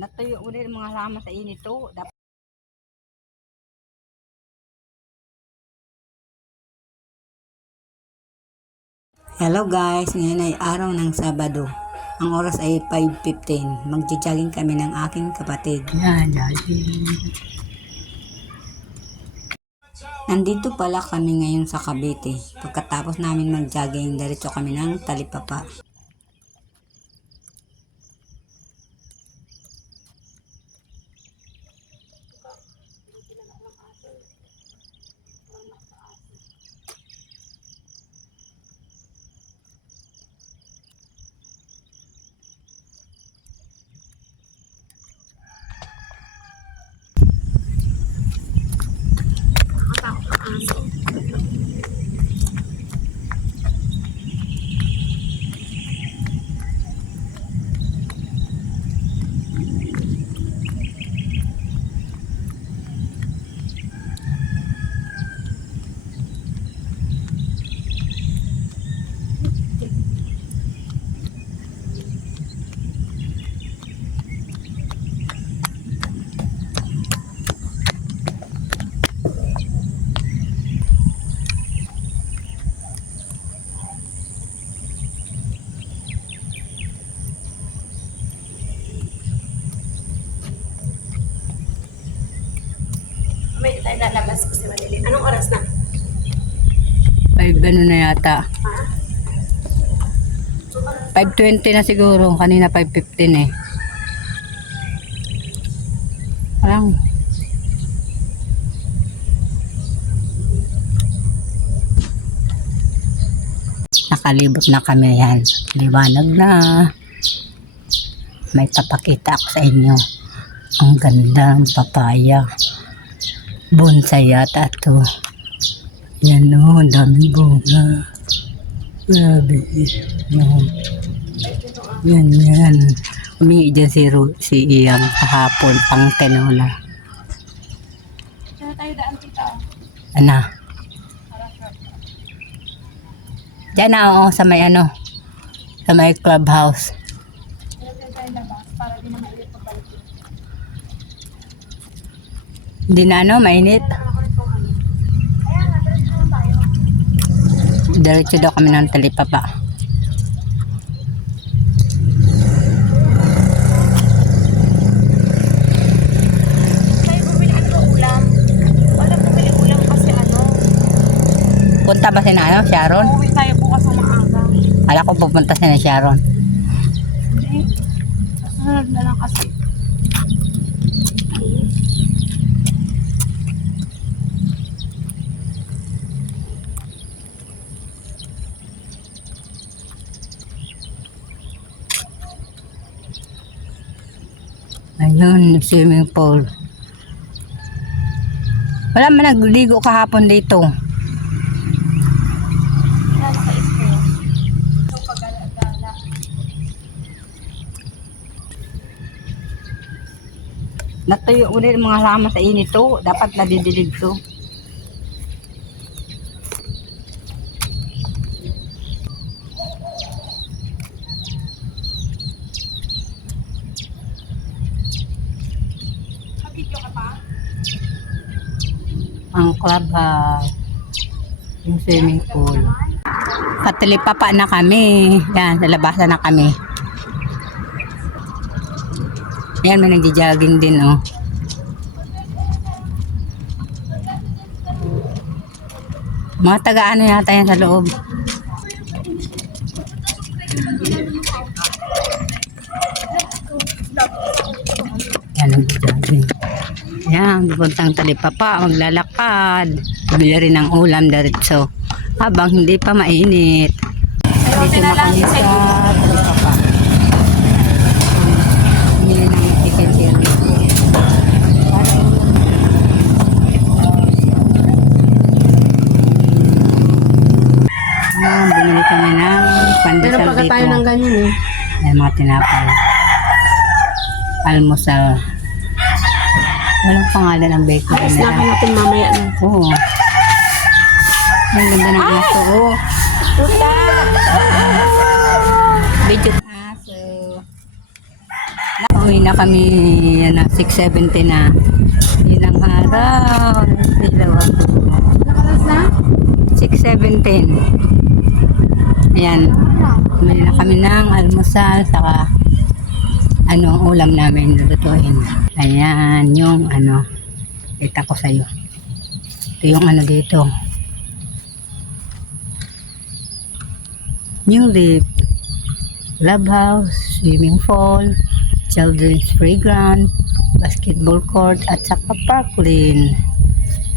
Natuyo ulit ang mga halaman sa init to. Hello guys, ngayon ay araw ng Sabado. Ang oras ay 5:15. Magja-jogging kami ng aking kapatid. Nandito pala kami ngayon sa Cavite. Pagkatapos namin mag-jogging, diretso kami ng Talipapa. May tayo lalabas kasi malilim. Anong oras na? 5 ano na yata. Ha? 5:20 na siguro. Kanina 5:15 eh. Parang nakalibot na kami yan. Liwanag na. May papakita ako sa inyo. Ang ganda ng papaya. Bonsai yata to. Yan o, dami bunga. Grabe. Yan. Humingi dyan si Iyang kahapon pang tenola. Kaya tayo daan kita. Ano? Diyan na oo, sa may ano. Sa may clubhouse. Kaya tayo labas para di na mailit pagbalik. Hindi na ano, mainit. Kaya nga, diretso naman tayo. Diretso daw kami ng Talipapa. Tayo bumili ano ba ulam? Wala bumili ulam kasi ano. Punta ba si na ano, Sharon? Uuwi tayo bukas ng maaga. Ala ko pupunta si na Sharon. Hindi. Kasunod na lang kasi. Ayun, swimming pool. Wala man nagligo kahapon dito. Wala naka-expo. Ito pagala-gala. Natuyo ulit ang mga halaman sa init to. Dapat nadidilig to. Kapidyo ka pa? Ang clubhouse. Yung swimming pool. Sa Talipapa na kami. Yan, sa labasan na kami. Yan, may nagja-jogging din, oh. Mga taga-ano yata yan sa loob. Yan, nagja-jogging. Yan, pupuntang Talipapa, maglalakad. Bili rin ng ulam diretso. Habang hindi pa mainit. Dito na kami sa Talipapa. Bili ng chicken service. Yan, bumili kami ng pandesal Meron pa dito. tayo ng ganyan eh. Yan, mga tinapay. Almusal. Walang pangalan ang bakery Snack nila. natin mamaya na. Oo. Ang ganda ng aso. Oh. Tuta! Video aso. Uwi na kami, yan na, 6:70 na. Yun ang araw. Ilaw ako. Nakalas na? 6:17. Ayan. Bumili na kami ng almusal, saka ulam namin lulutuin. Ayan, yung kita ko sa'yo. Ito yung dito. New lift, clubhouse, swimming pool, children's playground, basketball court, at saka park lane.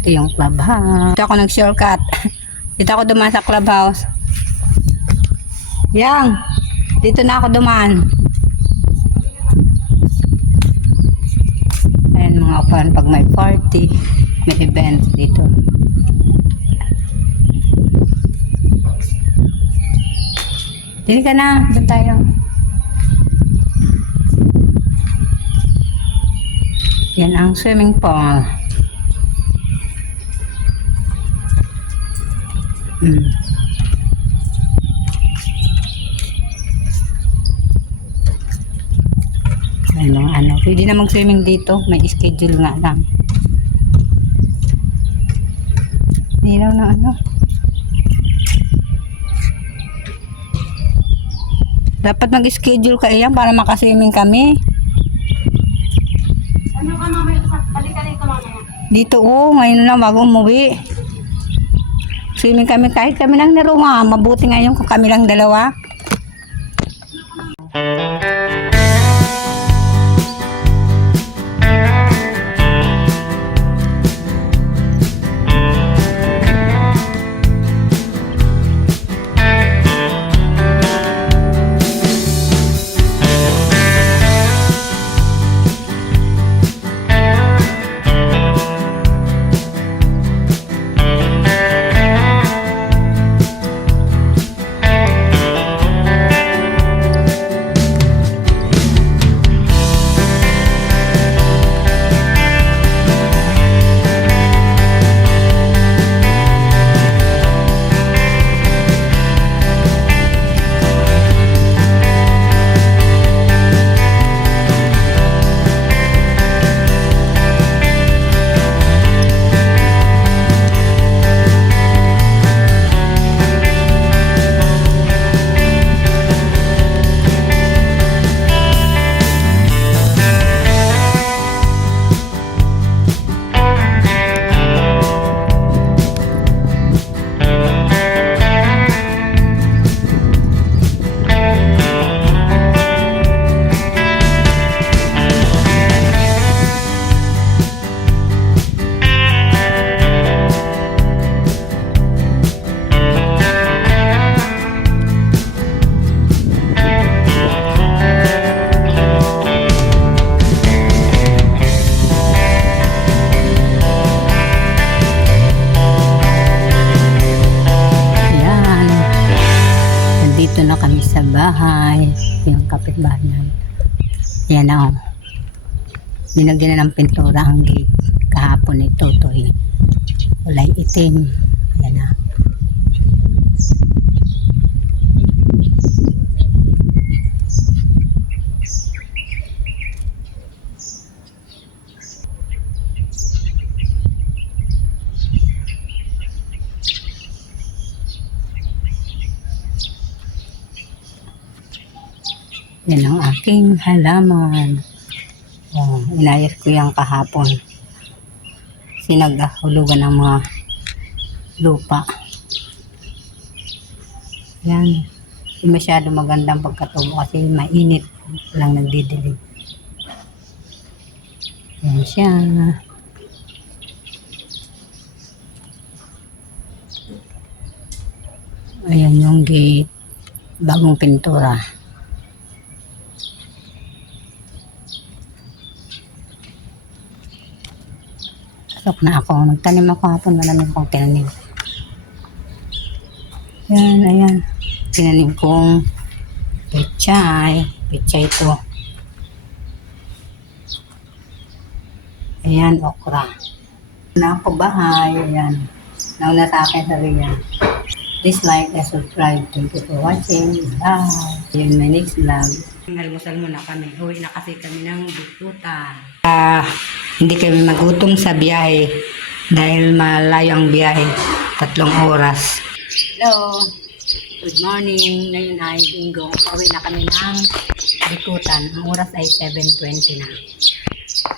Ito yung clubhouse. Dito ako nag-shortcut. Dito ako dumaan sa clubhouse. Yang, dito na ako dumaan. Ayan mga upan pag may party, may event dito. Dili ka na, doon tayo. Yan ang swimming pool. Pwede na mag-swimming dito. May schedule nga lang. Dinaw na Dapat mag-schedule ka iyan para makaswimming kami. Ano ka mamaya? Balik ka dito mamaya. Dito ngayon lang bago umuwi. Swimming kami kahit kami lang narunga. Mabuti ngayon kung kami lang dalawa. Dito na kami sa bahay. Yung kapitbahay namin. Yan na Binagyan na ng pintura ang gate. Kahapon ito. Kulay itim. Yan na. Yan ang aking halaman. Inayos ko yan kahapon. Sinagahulugan ng mga lupa. Yan. Hindi masyado magandang pagkatubo kasi mainit lang nagdidilig. Yan siya. Ayan yung gate. Bagong pintura. Pasok na ako. Nagtanim ako hapon. Malamig akong tinanim. Yan, ayan. Tinanim kong pechay. Pechay ito. Ayan, okra. Na ako bahay. Ayan. Nauna sa akin sa Ria. Please like and subscribe. Thank you for watching. Bye. See you in my next vlog. Almusal muna kami. Uwi na kasi kami ng Bikutan. Hindi kami magutom sa biyahe dahil malayo ang biyahe. 3 oras. Hello. Good morning. Ngayon ay linggo. Pauwi na kami ng Bikutan. Ang oras ay 7:20 na.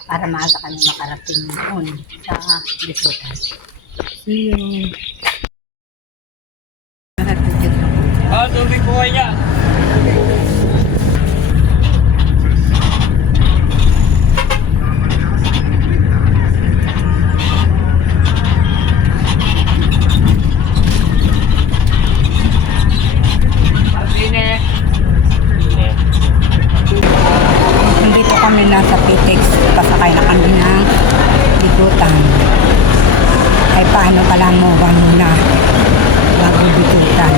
Para maaga kami makarating doon sa Bikutan. See you. Tubig buhay niya. Nandito kami nasa Pitex. Pasakay na kami ng Bikutan. Ay paano pala mo ba muna bago Bikutan?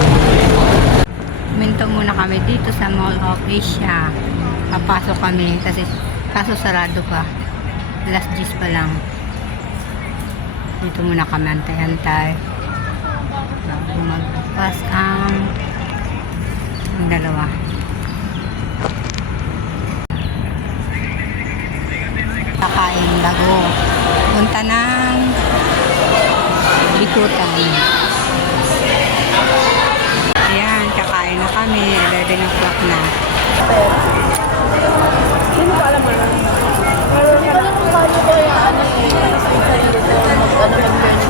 Minto muna kami dito sa Mall of Asia. Papasok kami kasi kaso sarado pa. Alas 10 pa lang. Dito muna kami antay-antay. Bago magbukas ang dalawa. Kakain bago punta ng Bikutan. Ayan, kakain na kami. 11 o'clock na. Hindi ko alam ano. Pero hindi ko alam kung paano ko yung ano yung sarili ko. Ano